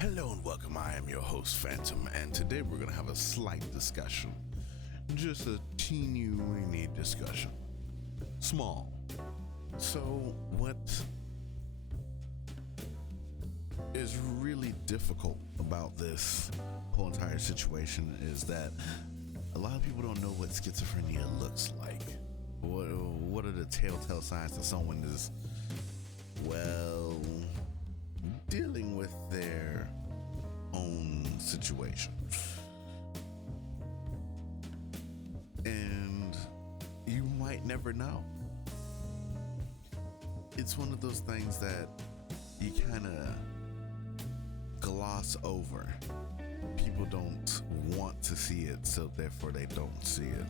Hello and welcome, I am your host Phantom, and today we're going to have a slight discussion. Just a teeny-weeny discussion. Small. So, what is really difficult about this whole entire situation is that a lot of people don't know what schizophrenia looks like. What are the telltale signs that someone is, dealing with their own situation? And you might never know. It's one of those things that you kind of gloss over. People don't want to see it, so therefore they don't see it.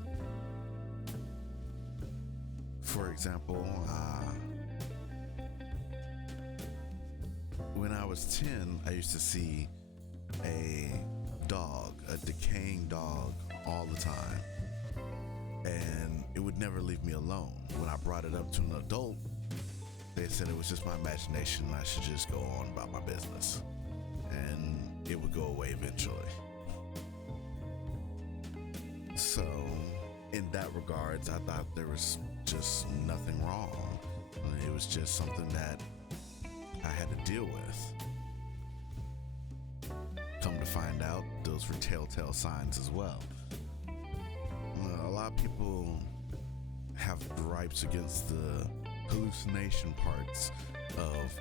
For example, when I was 10, I used to see a decaying dog all the time, and it would never leave me alone. When I brought it up to an adult, they said it was just my imagination and I should just go on about my business, and it would go away eventually. So in that regards, I thought there was just nothing wrong. It was just something that I had to deal with. Come to find out, those were telltale signs as well. A lot of people have gripes against the hallucination parts of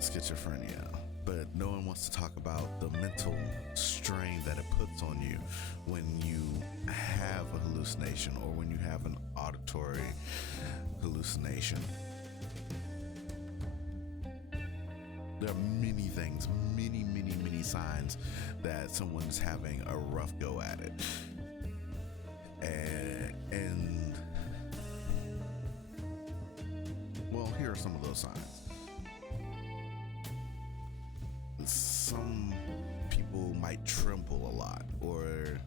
schizophrenia, but no one wants to talk about the mental strain that it puts on you when you have a hallucination or when you have an auditory hallucination. There are many things, many signs that someone's having a rough go at it. And well, here are some of those signs. Some people might tremble a lot, or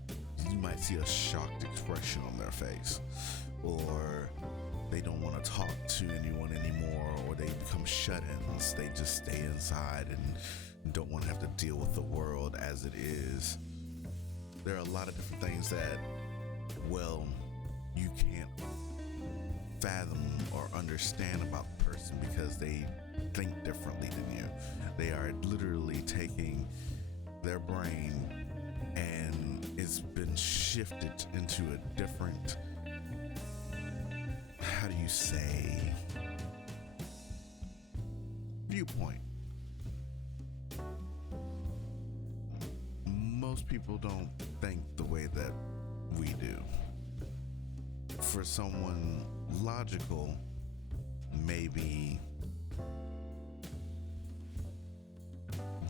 you might see a shocked expression on their face, or they don't want to talk to anyone anymore, or they become shut-ins. They just stay inside and don't want to have to deal with the world as it is. There are a lot of different things that, you can't fathom or understand about the person because they think differently than you. They are literally taking their brain and it's been shifted into a different, how do you say, viewpoint. Most people don't think the way that we do. For someone logical, maybe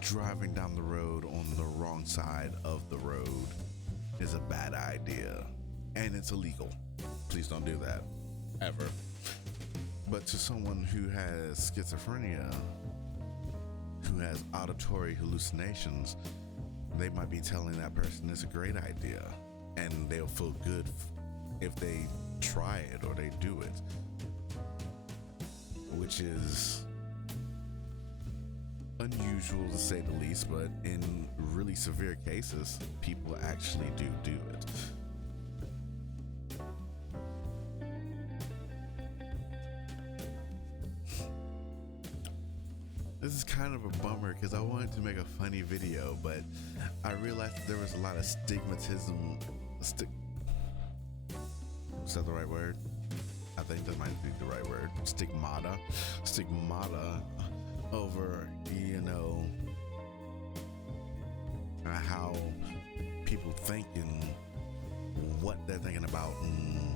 driving down the road on the wrong side of the road is a bad idea, and it's illegal. Please don't do that, ever. But to someone who has schizophrenia, who has auditory hallucinations, they might be telling that person it's a great idea, and they'll feel good if they try it or they do it, which is unusual to say the least, but in really severe cases, people actually do it. This is kind of a bummer because I wanted to make a funny video, but I realized that there was a lot of stigmatism. Is that the right word? I think that might be the right word. Stigmata over, how people think and what they're thinking about and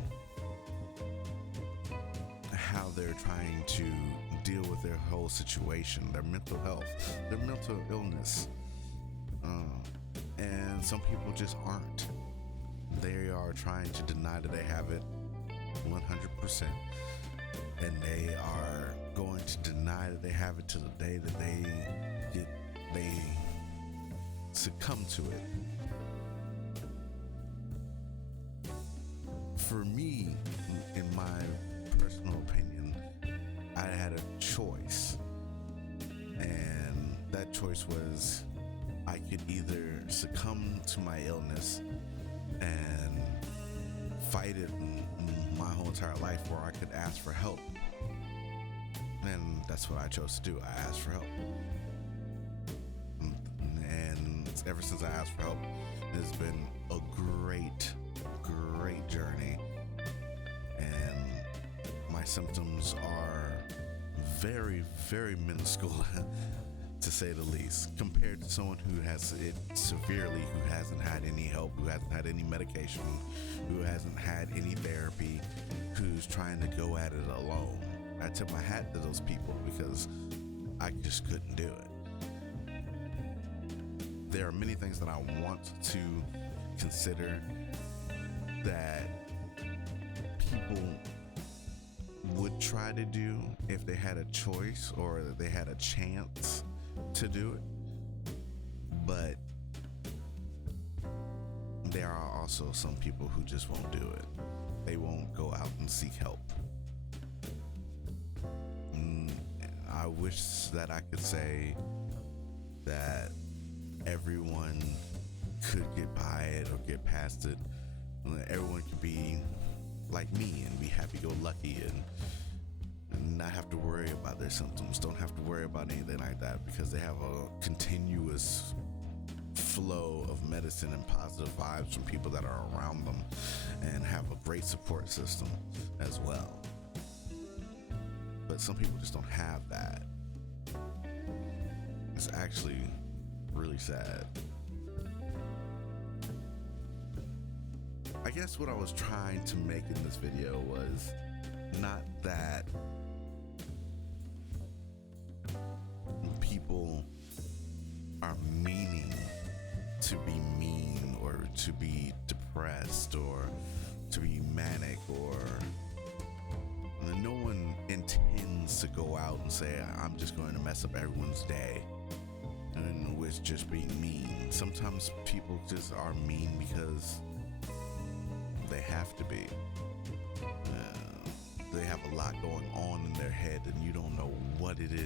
how they're trying to deal with their whole situation, their mental health, their mental illness. And some people just aren't. They are trying to deny that they have it 100%, and they are going to deny that they have it to the day that they succumb to it. For me, in my personal opinion, I had a choice, and that choice was I could either succumb to my illness and fight it my whole entire life, or I could ask for help. And that's what I chose to do. I asked for help. And ever since I asked for help, it's been a great journey. And my symptoms are very, very minuscule, to say the least, compared to someone who has it severely, who hasn't had any help, who hasn't had any medication, who hasn't had any therapy, who's trying to go at it alone. I tip my hat to those people because I just couldn't do it. There are many things that I want to consider that people would try to do if they had a choice or they had a chance to do it, but there are also some people who just won't do it. They won't go out and seek help. I wish that I could say that everyone could get by it or get past it. Everyone could be like me and be happy-go-lucky and not have to worry about their symptoms, don't have to worry about anything like that, because they have a continuous flow of medicine and positive vibes from people that are around them and have a great support system as well. But some people just don't have that. It's actually really sad. I guess what I was trying to make in this video was not that people are meaning to be mean or to be depressed or to be manic, or no one intends to go out and say, I'm just going to mess up everyone's day and with just being mean. Sometimes people just are mean because they have to be. They have a lot going on in their head and you don't know what it is.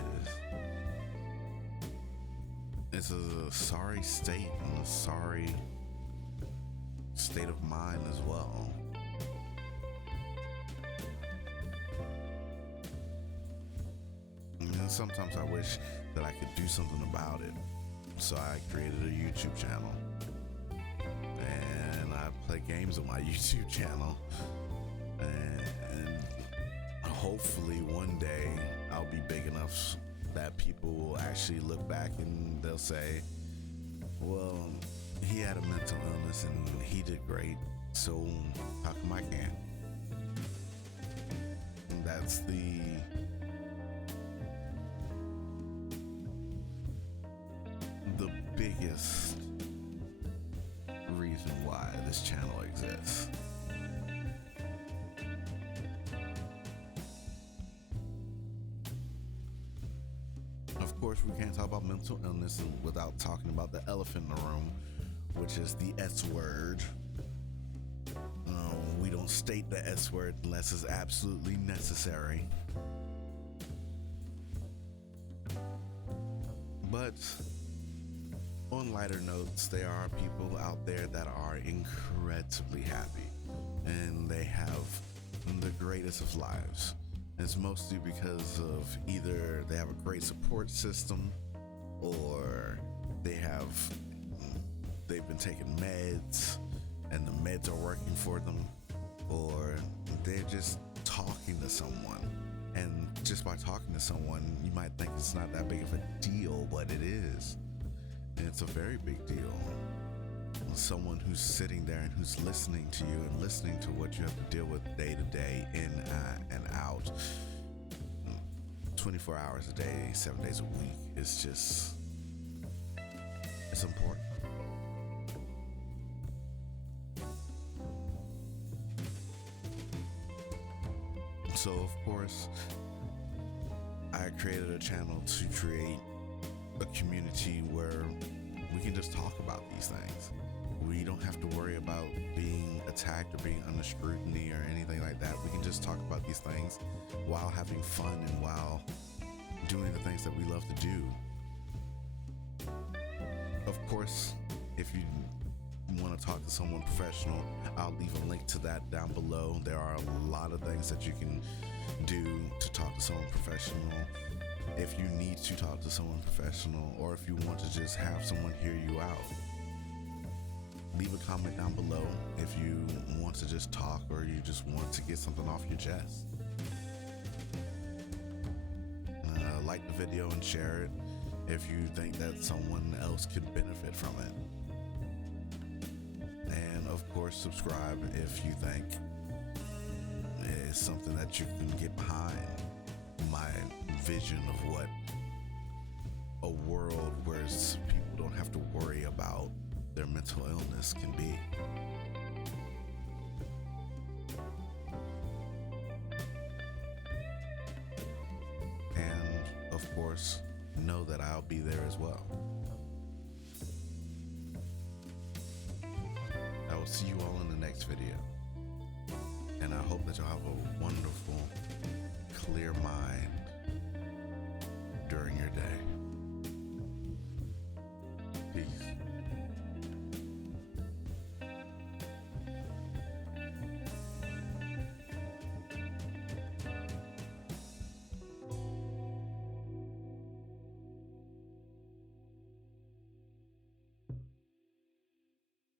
It's a sorry state and a sorry state of mind as well. And sometimes I wish that I could do something about it. So I created a YouTube channel. And I play games on my YouTube channel. And hopefully one day I'll be big enough that people will actually look back and they'll say, well, he had a mental illness and he did great, so how come I can't? And that's the biggest reason why this channel exists. Of course, we can't talk about mental illness without talking about the elephant in the room, which is the S word. We don't state the S word unless it's absolutely necessary. But on lighter notes, there are people out there that are incredibly happy and they have the greatest of lives. It's mostly because of either they have a great support system, or they've been taking meds and the meds are working for them, or they're just talking to someone. And just by talking to someone, you might think it's not that big of a deal, but it is. And it's a very big deal. Someone who's sitting there and who's listening to you and listening to what you have to deal with day to day, in and out, 24 hours a day, 7 days a week. It's important. So of course, I created a channel to create a community where we can just talk about these things. We don't have to worry about being attacked or being under scrutiny or anything like that. We can just talk about these things while having fun and while doing the things that we love to do. Of course, if you want to talk to someone professional, I'll leave a link to that down below. There are a lot of things that you can do to talk to someone professional. If you need to talk to someone professional, or if you want to just have someone hear you out, leave a comment down below if you want to just talk or you just want to get something off your chest. Like the video and share it if you think that someone else could benefit from it. And of course, subscribe if you think it's something that you can get behind. My vision of what a world where people don't have to worry about their mental illness can be. And of course, know that I'll be there as well. I will see you all in the next video, and I hope that you'll have a wonderful, clear mind during your day. Peace.